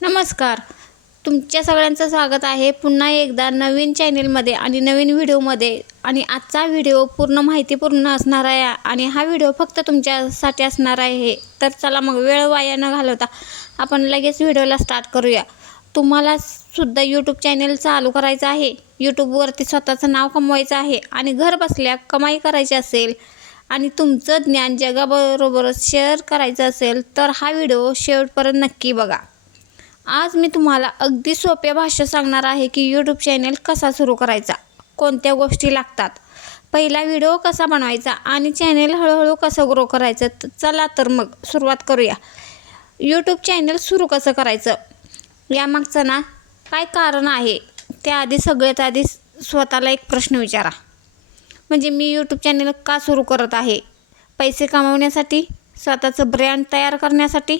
नमस्कार. तुमच्या सगळ्यांचं स्वागत आहे पुन्हा एकदा नवीन चॅनेलमध्ये आणि नवीन व्हिडिओमध्ये. आणि आजचा व्हिडिओ पूर्ण माहितीपूर्ण असणार आहे आणि हा व्हिडिओ फक्त तुमच्यासाठी असणार आहे. तर चला मग वेळ वाया न घालवता आपण लगेच व्हिडिओला स्टार्ट करूया. तुम्हाला सुद्धा यूट्यूब चॅनल चालू करायचं आहे, यूट्यूबवरती स्वतःचं नाव कमवायचं आहे आणि घर बसल्या कमाई करायची असेल आणि तुमचं ज्ञान जगाबरोबर शेअर करायचं असेल तर हा व्हिडिओ शेवटपर्यंत नक्की बघा. आज मी तुम्हाला अगदी सोप्या भाषेत सांगणार आहे की यूट्यूब चॅनल कसा सुरू करायचा, कोणत्या गोष्टी लागतात, पहिला व्हिडिओ कसा बनवायचा आणि चॅनल हळूहळू कसं ग्रो करायचं. चला तर मग सुरुवात करूया. यूट्यूब चॅनल सुरू कसं करायचं यामागचं ना काय कारण आहे त्याआधी सगळ्यात आधी स्वतःला एक प्रश्न विचारा. म्हणजे मी यूट्यूब चॅनल का सुरू करत आहे? पैसे कमवण्यासाठी, स्वतःचं ब्रँड तयार करण्यासाठी,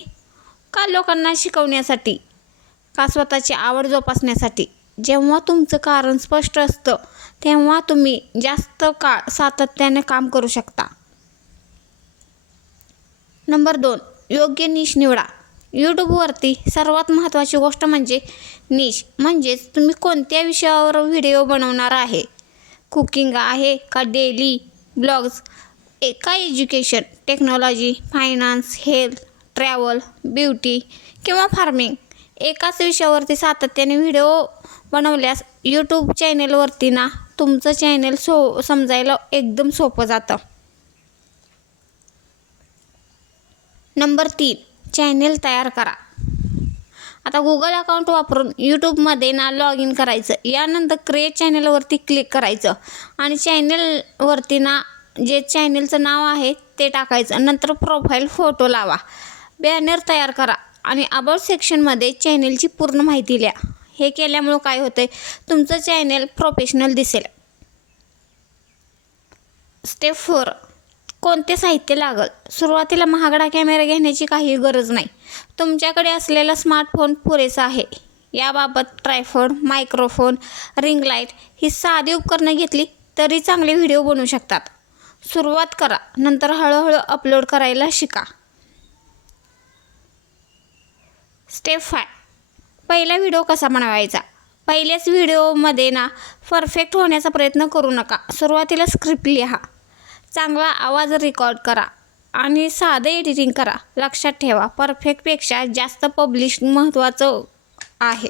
का लोकांना शिकवण्यासाठी, का स्वतःची आवड जोपासण्यासाठी? जेव्हा तुमचं कारण स्पष्ट असतं तेव्हा तुम्ही जास्त काळ सातत्याने काम करू शकता. नंबर 2, योग्य निश निवडा. यूट्यूबवरती सर्वात महत्त्वाची गोष्ट म्हणजे निश. म्हणजेच तुम्ही कोणत्या विषयावर व्हिडिओ बनवणार आहे. कुकिंग आहे का डेली ब्लॉग्स, का education, technology, finance, health, travel, beauty किंवा फार्मिंग. एकाच विषयावरती सातत्याने व्हिडिओ बनवल्यास यूट्यूब चॅनलवरती ना तुमचं चॅनल समजायला एकदम सोपं जातं. नंबर 3, चॅनल तयार करा. आता गुगल अकाउंट वापरून यूट्यूबमध्ये ना लॉग इन करायचं. यानंतर क्रिएट चॅनलवरती क्लिक करायचं आणि चॅनलवरती ना जे चॅनलचं नाव आहे ते टाकायचं. नंतर प्रोफाईल फोटो लावा, बॅनर तयार करा आणि अबाउट सेक्शनमध्ये चॅनलची पूर्ण माहिती लिहा. हे केल्यामुळं काय होतं आहे, तुमचं चॅनल प्रोफेशनल दिसेल. स्टेप 4, कोणते साहित्य लागेल? सुरुवातीला महागडा कॅमेरा घेण्याची काही गरज नाही. तुमच्याकडे असलेला स्मार्टफोन पुरेसा आहे. याबाबत ट्रायपॉड, मायक्रोफोन, रिंग लाईट ही साधी उपकरणं घेतली तरी चांगले व्हिडिओ बनवू शकतात. सुरुवात करा, नंतर हळूहळू अपलोड करायला शिका. स्टेप 5, पहिला व्हिडिओ कसा बनवायचा? पहिल्याच व्हिडिओमध्ये ना परफेक्ट होण्याचा प्रयत्न करू नका. सुरुवातीला स्क्रिप्ट लिहा, चांगला आवाज रेकॉर्ड करा आणि साधं एडिटिंग करा. लक्षात ठेवा, परफेक्टपेक्षा जास्त पब्लिश महत्त्वाचं आहे.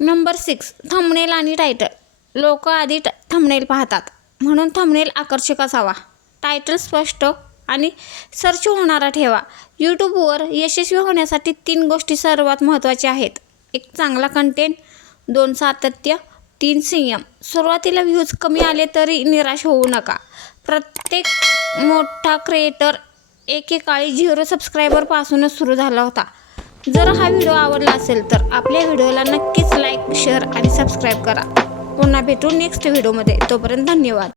नंबर 6, थंबनेल आणि टायटल. लोक आधी थंबनेल पाहतात म्हणून थंबनेल आकर्षक असावा. टायटल स्पष्ट आणि सर्च होणारा ठेवा. यूट्यूबवर यशस्वी होण्यासाठी 3 गोष्टी सर्वात महत्त्वाच्या आहेत. 1, चांगला कंटेंट, 2, सातत्य, 3, संयम. सुरुवातीला व्ह्यूज कमी आले तरी निराश होऊ नका. प्रत्येक मोठा क्रिएटर एकेकाळी 0 सबस्क्रायबरपासूनच सुरू झाला होता. जर हा व्हिडिओ आवडला असेल तर आपल्या व्हिडिओला नक्कीच लाईक, शेअर आणि सबस्क्राईब करा. पुन्हा भेटू नेक्स्ट व्हिडिओमध्ये. तोपर्यंत धन्यवाद.